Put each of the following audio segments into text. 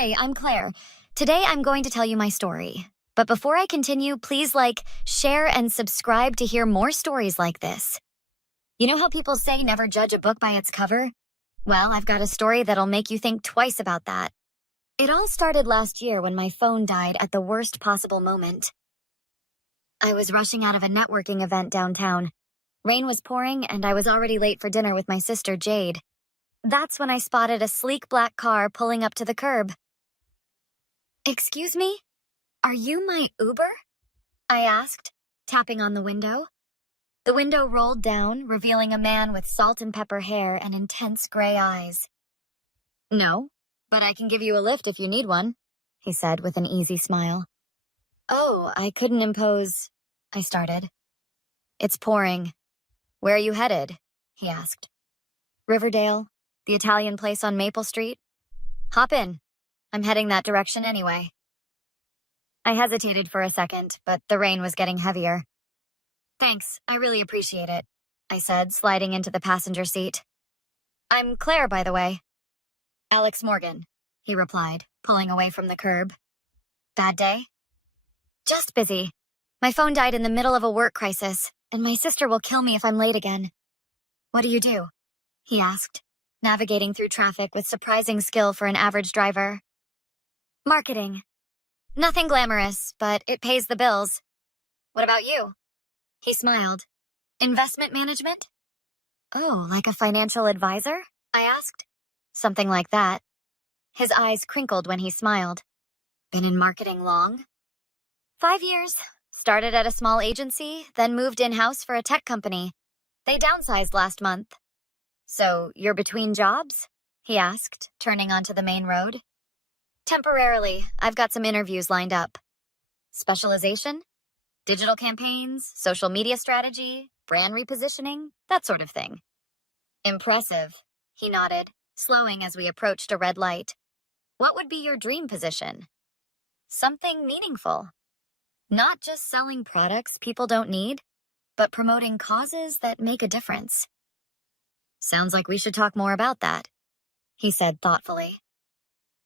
Hi, I'm Claire. Today I'm going to tell you my story. But before I continue, please share, and subscribe to hear more stories like this. You know how people say never judge a book by its cover? Well, I've got a story that'll make you think twice about that. It all started last year when my phone died at the worst possible moment. I was rushing out of a networking event downtown. Rain was pouring, and I was already late for dinner with my sister, Jade. That's when I spotted a sleek black car pulling up to the curb. "Excuse me? Are you my Uber?" I asked, tapping on the window. The window rolled down, revealing a man with salt and pepper hair and intense gray eyes. "No, but I can give you a lift if you need one," he said with an easy smile. "Oh, I couldn't impose," I started. "It's pouring. Where are you headed?" he asked. "Riverdale, the Italian place on Maple Street." "Hop in. I'm heading that direction anyway." I hesitated for a second, but the rain was getting heavier. "Thanks, I really appreciate it," I said, sliding into the passenger seat. "I'm Claire, by the way." "Alex Morgan," he replied, pulling away from the curb. "Bad day?" "Just busy. My phone died in the middle of a work crisis, and my sister will kill me if I'm late again." "What do you do?" he asked, navigating through traffic with surprising skill for an average driver. "Marketing. Nothing glamorous, but it pays the bills." "What about you?" He smiled. "Investment management?" "Oh, like a financial advisor?" I asked. "Something like that." His eyes crinkled when he smiled. "Been in marketing long?" 5 years. Started at a small agency, then moved in-house for a tech company. They downsized last month. "So, you're between jobs?" he asked, turning onto the main road. "Temporarily, I've got some interviews lined up." "Specialization?" "Digital campaigns, social media strategy, brand repositioning, that sort of thing." "Impressive," he nodded, slowing as we approached a red light. "What would be your dream position?" "Something meaningful. Not just selling products people don't need, but promoting causes that make a difference." "Sounds like we should talk more about that," he said thoughtfully.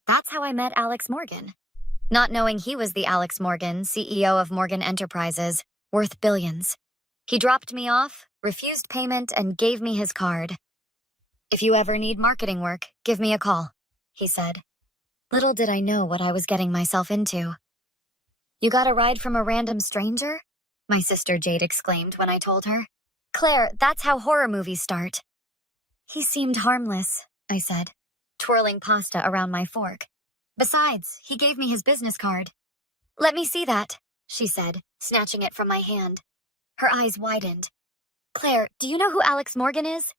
That's how I met Alex Morgan. Not knowing he was the Alex Morgan, CEO of Morgan Enterprises, worth billions. He dropped me off, refused payment, and gave me his card. "If you ever need marketing work, give me a call," he said. Little did I know what I was getting myself into. "You got a ride from a random stranger?" my sister Jade exclaimed when I told her. "Claire, that's how horror movies start." "He seemed harmless," I said, twirling pasta around my fork. "Besides, he gave me his business card." "Let me see that," she said, snatching it from my hand. Her eyes widened. "Claire, do you know who Alex Morgan is?"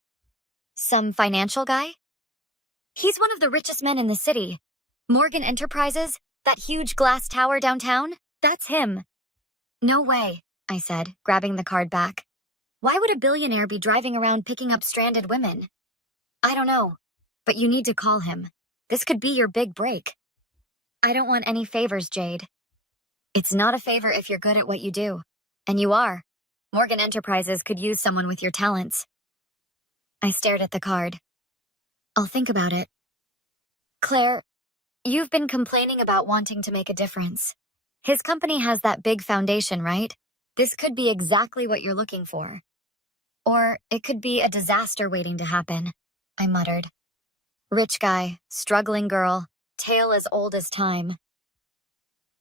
"Some financial guy?" "He's one of the richest men in the city. Morgan Enterprises, that huge glass tower downtown, that's him." "No way," I said, grabbing the card back. "Why would a billionaire be driving around picking up stranded women?" "I don't know, but you need to call him. This could be your big break." "I don't want any favors, Jade." "It's not a favor if you're good at what you do. And you are. Morgan Enterprises could use someone with your talents." I stared at the card. "I'll think about it." "Claire, you've been complaining about wanting to make a difference. His company has that big foundation, right? This could be exactly what you're looking for. Or it could be a disaster waiting to happen," I muttered. "Rich guy, struggling girl, tale as old as time."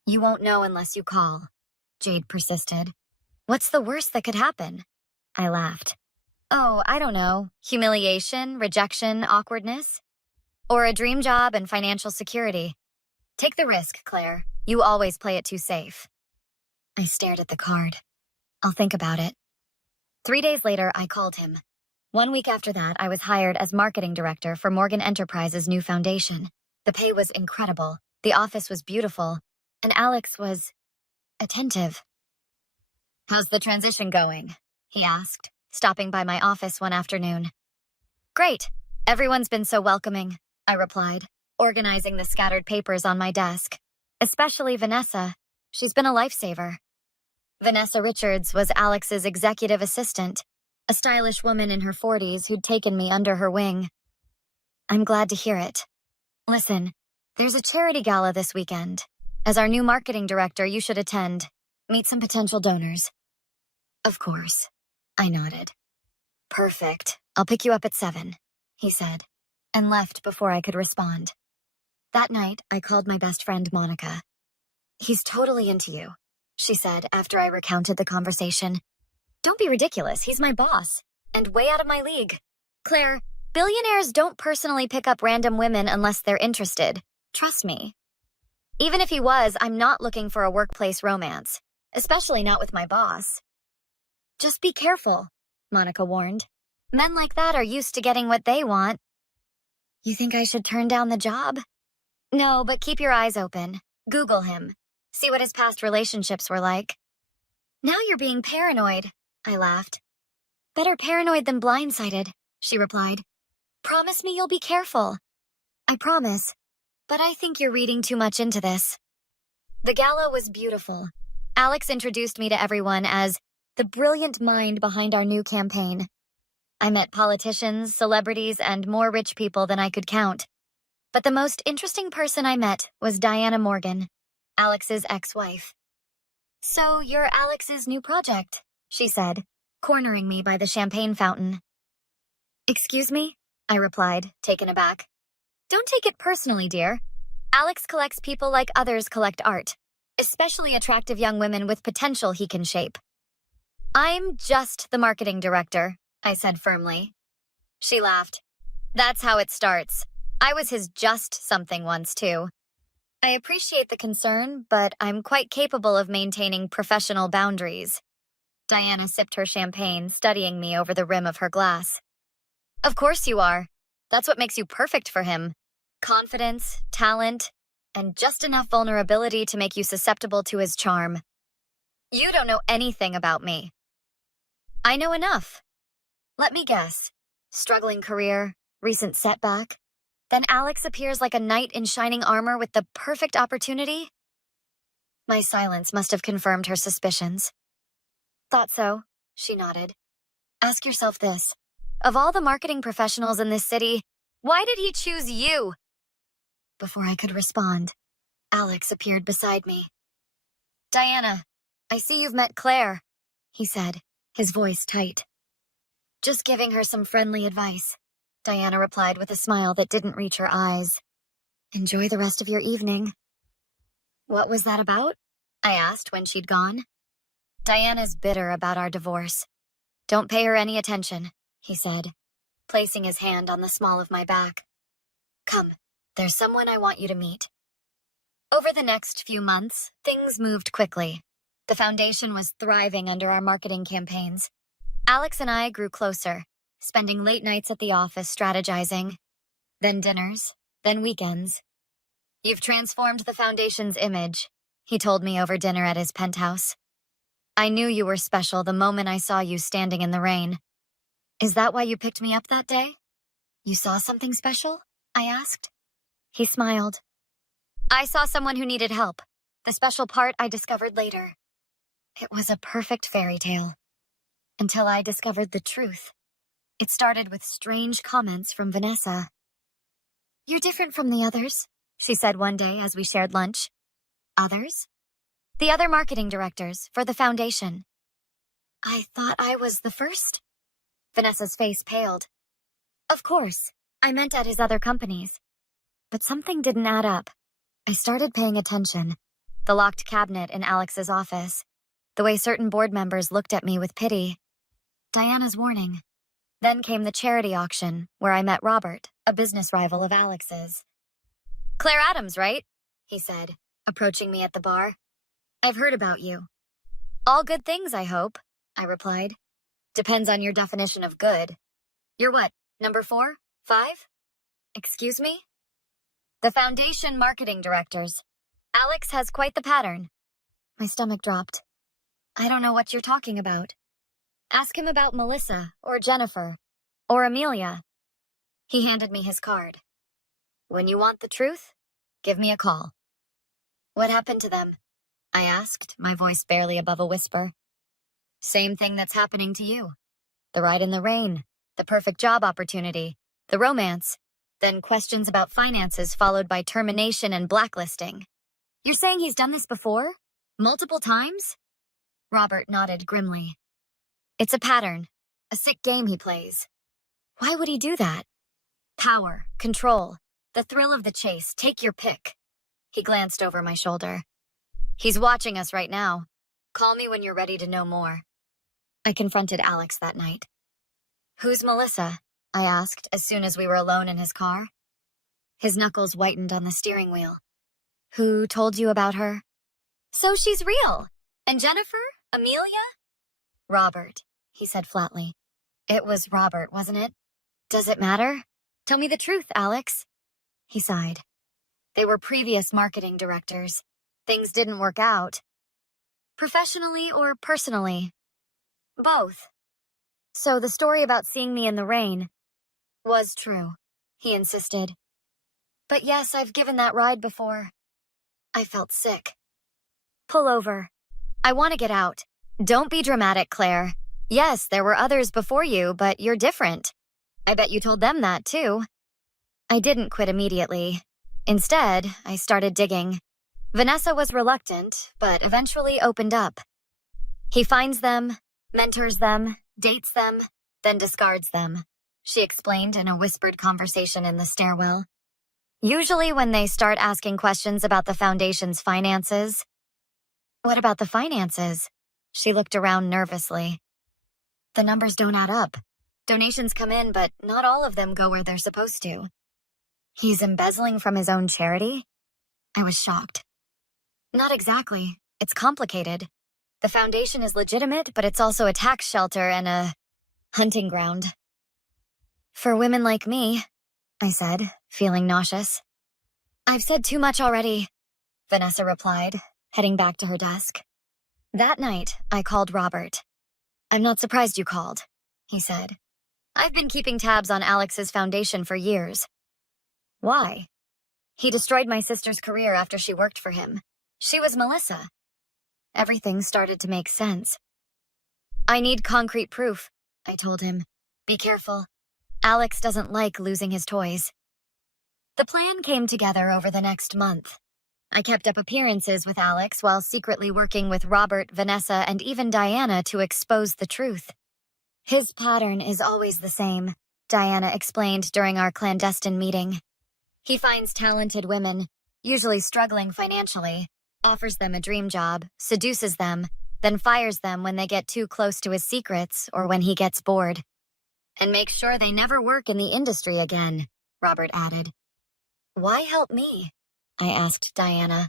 "You won't know unless you call," Jade persisted. "What's the worst that could happen?" I laughed. "Oh, I don't know. Humiliation, rejection, awkwardness. Or a dream job and financial security. Take the risk, Claire. You always play it too safe." I stared at the card. "I'll think about it." 3 days later, I called him. 1 week after that, I was hired as marketing director for Morgan Enterprises' new foundation. The pay was incredible, the office was beautiful, and Alex was attentive. "How's the transition going?" he asked, stopping by my office one afternoon. "Great. Everyone's been so welcoming," I replied, organizing the scattered papers on my desk. "Especially Vanessa. She's been a lifesaver." Vanessa Richards was Alex's executive assistant, a stylish woman in her 40s who'd taken me under her wing. "I'm glad to hear it. Listen, There's a charity gala this weekend. As our new marketing director, you should attend. Meet some potential donors. Of course. I nodded. Perfect. I'll pick you up at 7, he said, and left before I could respond. That night, I called my best friend Monica. He's totally into you, she said after I recounted the conversation. Don't be ridiculous. He's my boss, and way out of my league. Claire, billionaires don't personally pick up random women unless they're interested. Trust me. Even if he was, I'm not looking for a workplace romance, especially not with my boss. Just be careful, Monica warned. Men like that are used to getting what they want. You think I should turn down the job? No, but keep your eyes open. Google him. See what his past relationships were like. Now you're being paranoid, I laughed. Better paranoid than blindsided, she replied. Promise me you'll be careful. I promise, but I think you're reading too much into this. The gala was beautiful. Alex introduced me to everyone as the brilliant mind behind our new campaign. I met politicians, celebrities, and more rich people than I could count. But the most interesting person I met was Diana Morgan, Alex's ex-wife. So you're Alex's new project, she said, cornering me by the champagne fountain. Excuse me? I replied, taken aback. Don't take it personally, dear. Alex collects people like others collect art, especially attractive young women with potential he can shape. I'm just the marketing director, I said firmly. She laughed. That's how it starts. I was his just something once, too. I appreciate the concern, but I'm quite capable of maintaining professional boundaries. Diana sipped her champagne, studying me over the rim of her glass. Of course you are. That's what makes you perfect for him. Confidence, talent, and just enough vulnerability to make you susceptible to his charm. You don't know anything about me. I know enough. Let me guess. Struggling career, recent setback. Then Alex appears like a knight in shining armor with the perfect opportunity? My silence must have confirmed her suspicions. Thought so, she nodded. Ask yourself this. Of all the marketing professionals in this city, why did he choose you? Before I could respond, Alex appeared beside me. Diana, I see you've met Claire, he said, his voice tight. Just giving her some friendly advice, Diana replied with a smile that didn't reach her eyes. Enjoy the rest of your evening. What was that about? I asked when she'd gone. Diana's bitter about our divorce. Don't pay her any attention, he said, placing his hand on the small of my back. Come, there's someone I want you to meet. Over the next few months, things moved quickly. The foundation was thriving under our marketing campaigns. Alex and I grew closer, spending late nights at the office strategizing, then dinners, then weekends. You've transformed the foundation's image, he told me over dinner at his penthouse. I knew you were special the moment I saw you standing in the rain. Is that why you picked me up that day? You saw something special? I asked. He smiled. I saw someone who needed help. The special part I discovered later. It was a perfect fairy tale. Until I discovered the truth. It started with strange comments from Vanessa. You're different from the others, she said one day as we shared lunch. Others? The other marketing directors for the foundation. I thought I was the first? Vanessa's face paled. Of course, I meant at his other companies. But something didn't add up. I started paying attention. The locked cabinet in Alex's office. The way certain board members looked at me with pity. Diana's warning. Then came the charity auction, where I met Robert, a business rival of Alex's. Claire Adams, right? He said, approaching me at the bar. I've heard about you. All good things, I hope, I replied. Depends on your definition of good. You're what, number 4? 5? Excuse me? The foundation marketing directors. Alex has quite the pattern. My stomach dropped. I don't know what you're talking about. Ask him about Melissa, or Jennifer, or Amelia. He handed me his card. When you want the truth, give me a call. What happened to them? I asked, my voice barely above a whisper. Same thing that's happening to you. The ride in the rain, the perfect job opportunity, the romance. then questions about finances followed by termination and blacklisting. You're saying he's done this before? Multiple times? Robert nodded grimly. It's a pattern, a sick game he plays. Why would he do that? Power, control, the thrill of the chase, take your pick. He glanced over my shoulder. He's watching us right now. Call me when you're ready to know more. I confronted Alex that night. Who's Melissa? I asked as soon as we were alone in his car. His knuckles whitened on the steering wheel. Who told you about her? So she's real. And Jennifer? Amelia? Robert, he said flatly. It was Robert, wasn't it? Does it matter? Tell me the truth, Alex. He sighed. They were previous marketing directors. Things didn't work out. Professionally or personally? Both. So the story about seeing me in the rain was true, he insisted. But yes, I've given that ride before. I felt sick. Pull over. I want to get out. Don't be dramatic, Claire. Yes, there were others before you, but you're different. I bet you told them that, too. I didn't quit immediately. Instead, I started digging. Vanessa was reluctant, but eventually opened up. He finds them, mentors them, dates them, then discards them, she explained in a whispered conversation in the stairwell. Usually when they start asking questions about the foundation's finances. What about the finances? She looked around nervously. The numbers don't add up. Donations come in, but not all of them go where they're supposed to. He's embezzling from his own charity? I was shocked. Not exactly. It's complicated. The foundation is legitimate, but it's also a tax shelter and a hunting ground. For women like me, I said, feeling nauseous. I've said too much already, Vanessa replied, heading back to her desk. That night, I called Robert. I'm not surprised you called, he said. I've been keeping tabs on Alex's foundation for years. Why? He destroyed my sister's career after she worked for him. She was Melissa. Everything started to make sense. I need concrete proof, I told him. Be careful. Alex doesn't like losing his toys. The plan came together over the next month. I kept up appearances with Alex while secretly working with Robert, Vanessa, and even Diana to expose the truth. His pattern is always the same, Diana explained during our clandestine meeting. He finds talented women, usually struggling financially, offers them a dream job, seduces them, then fires them when they get too close to his secrets or when he gets bored. And makes sure they never work in the industry again, Robert added. Why help me? I asked Diana.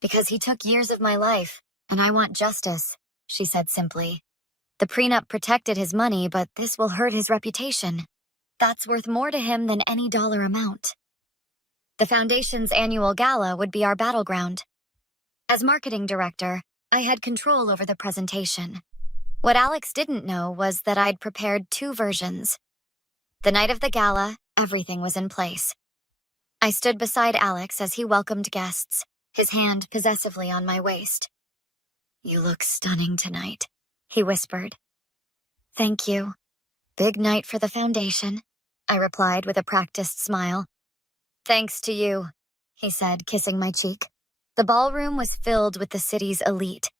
Because he took years of my life, and I want justice, she said simply. The prenup protected his money, but this will hurt his reputation. That's worth more to him than any dollar amount. The foundation's annual gala would be our battleground. As marketing director, I had control over the presentation. What Alex didn't know was that I'd prepared 2 versions. The night of the gala, everything was in place. I stood beside Alex as he welcomed guests, his hand possessively on my waist. You look stunning tonight, he whispered. Thank you. Big night for the foundation, I replied with a practiced smile. Thanks to you, he said, kissing my cheek. The ballroom was filled with the city's elite.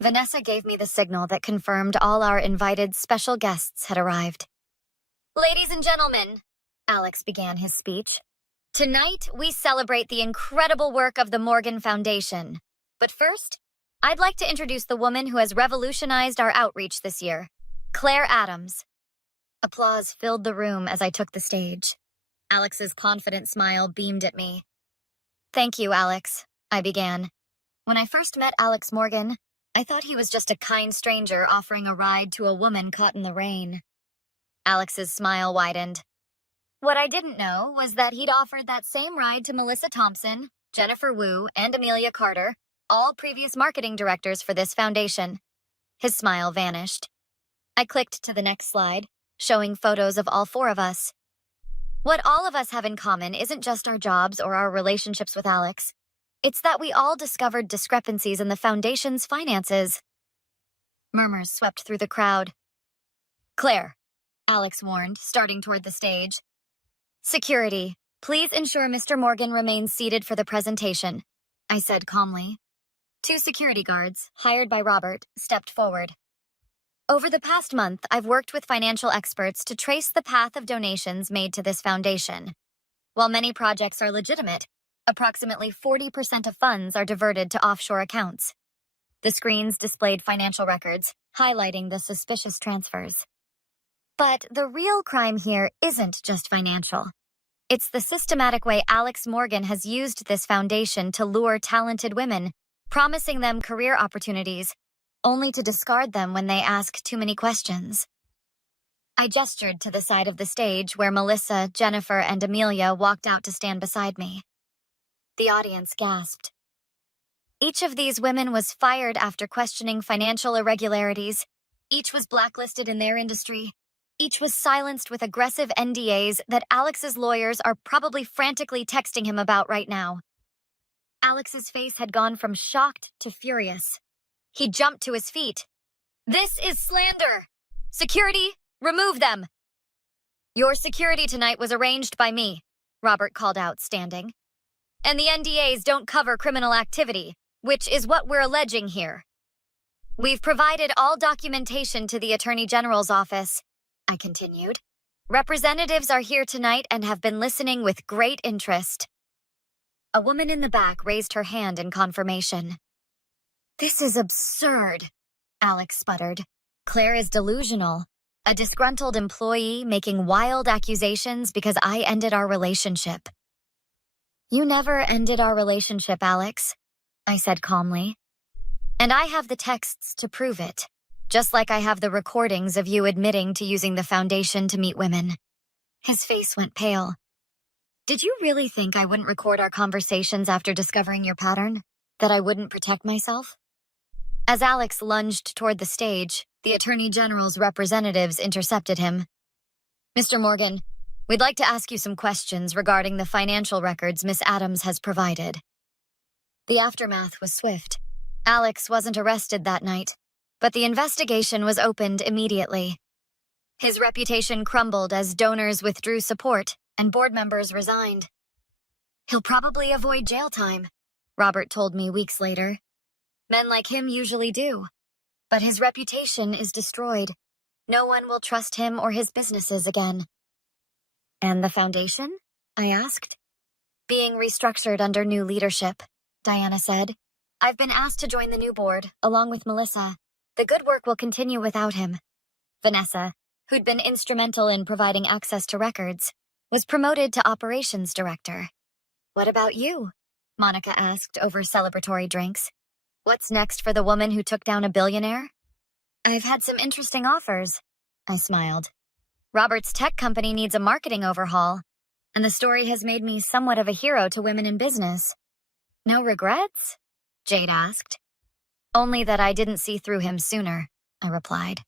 Vanessa gave me the signal that confirmed all our invited special guests had arrived. Ladies and gentlemen, Alex began his speech. Tonight, we celebrate the incredible work of the Morgan Foundation. But first, I'd like to introduce the woman who has revolutionized our outreach this year, Claire Adams. Applause filled the room as I took the stage. Alex's confident smile beamed at me. Thank you, Alex, I began. When I first met Alex Morgan, I thought he was just a kind stranger offering a ride to a woman caught in the rain. Alex's smile widened. What I didn't know was that he'd offered that same ride to Melissa Thompson, Jennifer Wu, and Amelia Carter, all previous marketing directors for this foundation. His smile vanished. I clicked to the next slide, showing photos of all 4 of us. What all of us have in common isn't just our jobs or our relationships with Alex. It's that we all discovered discrepancies in the foundation's finances. Murmurs swept through the crowd. Claire, Alex warned, starting toward the stage. Security, please ensure Mr. Morgan remains seated for the presentation, I said calmly. Two security guards, hired by Robert, stepped forward. Over the past month, I've worked with financial experts to trace the path of donations made to this foundation. While many projects are legitimate, approximately 40% of funds are diverted to offshore accounts. The screens displayed financial records, highlighting the suspicious transfers. But the real crime here isn't just financial. It's the systematic way Alex Morgan has used this foundation to lure talented women, promising them career opportunities, only to discard them when they ask too many questions. I gestured to the side of the stage where Melissa, Jennifer, and Amelia walked out to stand beside me. The audience gasped. Each of these women was fired after questioning financial irregularities. Each was blacklisted in their industry. Each was silenced with aggressive NDAs that Alex's lawyers are probably frantically texting him about right now. Alex's face had gone from shocked to furious. He jumped to his feet. "This is slander! Security, remove them!" "Your security tonight was arranged by me," Robert called out, standing. "And the NDAs don't cover criminal activity, which is what we're alleging here. We've provided all documentation to the Attorney General's office," I continued. "Representatives are here tonight and have been listening with great interest." A woman in the back raised her hand in confirmation. "This is absurd," Alex sputtered. "Claire is delusional. A disgruntled employee making wild accusations because I ended our relationship." "You never ended our relationship, Alex," I said calmly. "And I have the texts to prove it, just like I have the recordings of you admitting to using the foundation to meet women." His face went pale. "Did you really think I wouldn't record our conversations after discovering your pattern? That I wouldn't protect myself?" As Alex lunged toward the stage, the Attorney General's representatives intercepted him. "Mr. Morgan, we'd like to ask you some questions regarding the financial records Miss Adams has provided." The aftermath was swift. Alex wasn't arrested that night, but the investigation was opened immediately. His reputation crumbled as donors withdrew support and board members resigned. "He'll probably avoid jail time," Robert told me weeks later. "Men like him usually do. But his reputation is destroyed. No one will trust him or his businesses again." "And the foundation?" I asked. "Being restructured under new leadership," Diana said. "I've been asked to join the new board, along with Melissa. The good work will continue without him." Vanessa, who'd been instrumental in providing access to records, was promoted to operations director. "What about you?" Monica asked over celebratory drinks. "What's next for the woman who took down a billionaire?" "I've had some interesting offers," I smiled. "Robert's tech company needs a marketing overhaul, and the story has made me somewhat of a hero to women in business." "No regrets?" Jade asked. "Only that I didn't see through him sooner," I replied.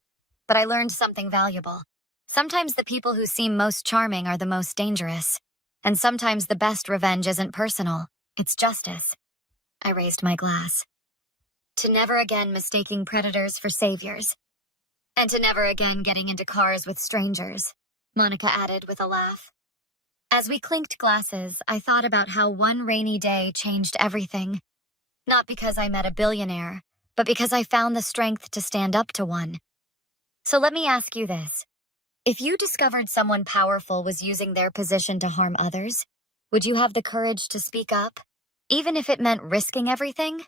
"But I learned something valuable. Sometimes the people who seem most charming are the most dangerous, and sometimes the best revenge isn't personal, it's justice." I raised my glass. "To never again mistaking predators for saviors. And to never again getting into cars with strangers," Monica added with a laugh. As we clinked glasses, I thought about how one rainy day changed everything. Not because I met a billionaire, but because I found the strength to stand up to one. So let me ask you this. If you discovered someone powerful was using their position to harm others, would you have the courage to speak up, even if it meant risking everything?